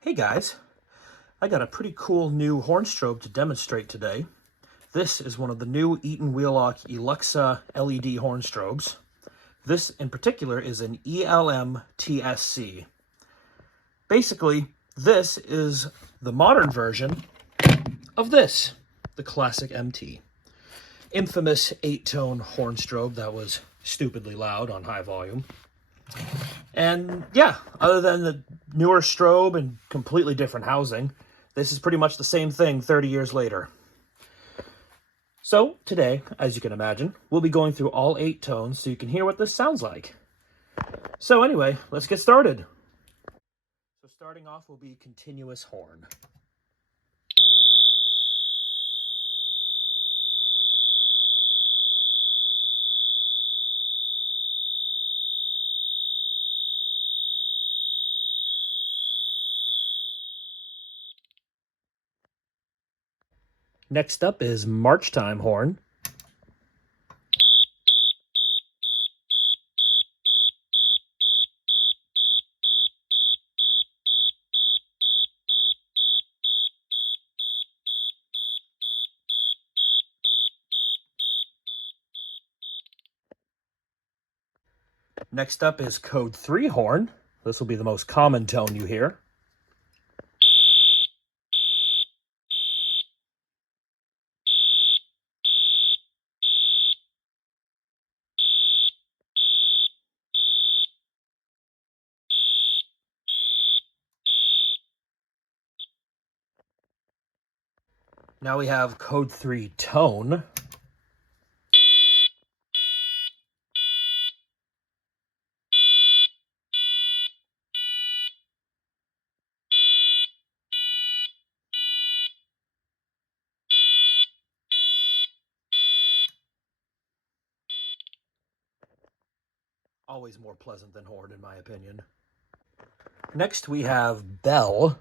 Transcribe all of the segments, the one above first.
Hey guys, I got a pretty cool new horn strobe to demonstrate today. This is one of the new Eaton Wheelock Eluxa LED horn strobes. This in particular is an ELMTSC. Basically, this is the modern version of this, the classic MT. Infamous 8-tone horn strobe that was stupidly loud on high volume. And yeah, other than the newer strobe and completely different housing, this is pretty much the same thing 30 years later. So today, as you can imagine, we'll be going through all 8 tones so you can hear what this sounds like. So anyway, let's get started. So starting off will be continuous horn. Next up is march time horn. Next up is code 3 horn. This will be the most common tone you hear. Now we have code 3 tone. Always more pleasant than horn, in my opinion. Next we have bell.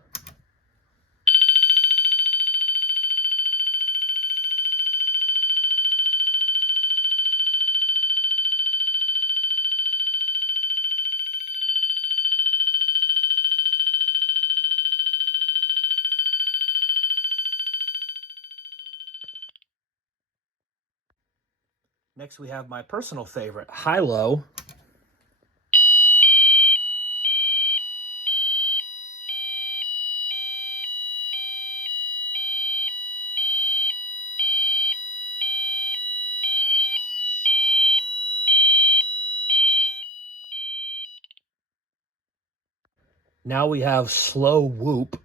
Next we have my personal favorite, high-low. Now we have slow whoop.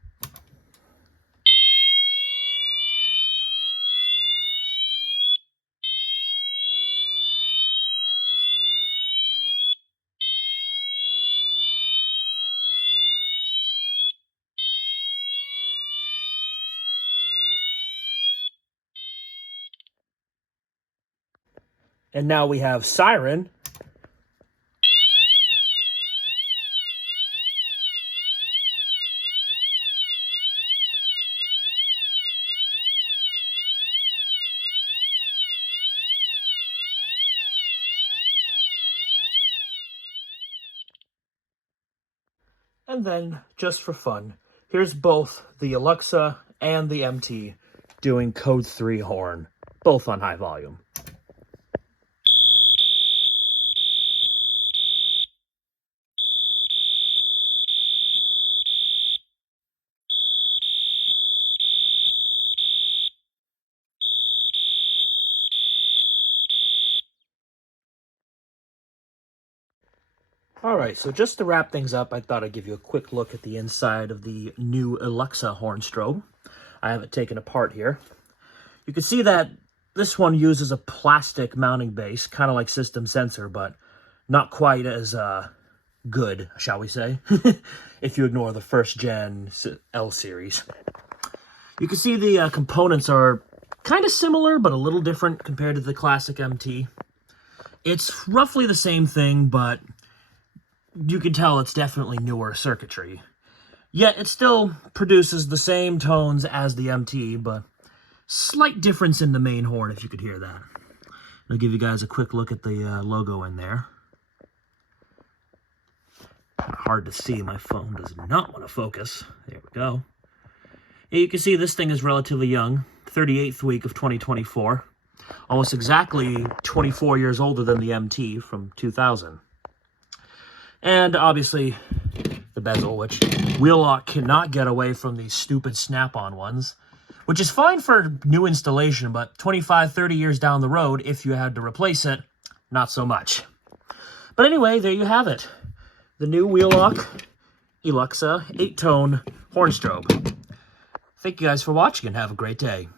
And now we have siren. And then, just for fun, here's both the Eluxa and the MT doing code 3 horn, both on high volume. Alright, so just to wrap things up, I thought I'd give you a quick look at the inside of the new Eluxa horn strobe. I have it taken apart here. You can see that this one uses a plastic mounting base, kind of like System Sensor, but not quite as good, shall we say, if you ignore the first gen L series. You can see the components are kind of similar, but a little different compared to the classic MT. It's roughly the same thing, but you can tell it's definitely newer circuitry. Yet it still produces the same tones as the MT, but slight difference in the main horn, if you could hear that. I'll give you guys a quick look at the logo in there. Hard to see. My phone does not want to focus. There we go. Yeah, you can see this thing is relatively young, 38th week of 2024. Almost exactly 24 years older than the MT from 2000. And obviously the bezel, which Wheelock cannot get away from these stupid snap-on ones, which is fine for new installation, but 25, 30 years down the road, if you had to replace it, not so much. But anyway, there you have it. The new Wheelock Eluxa 8-tone horn strobe. Thank you guys for watching and have a great day.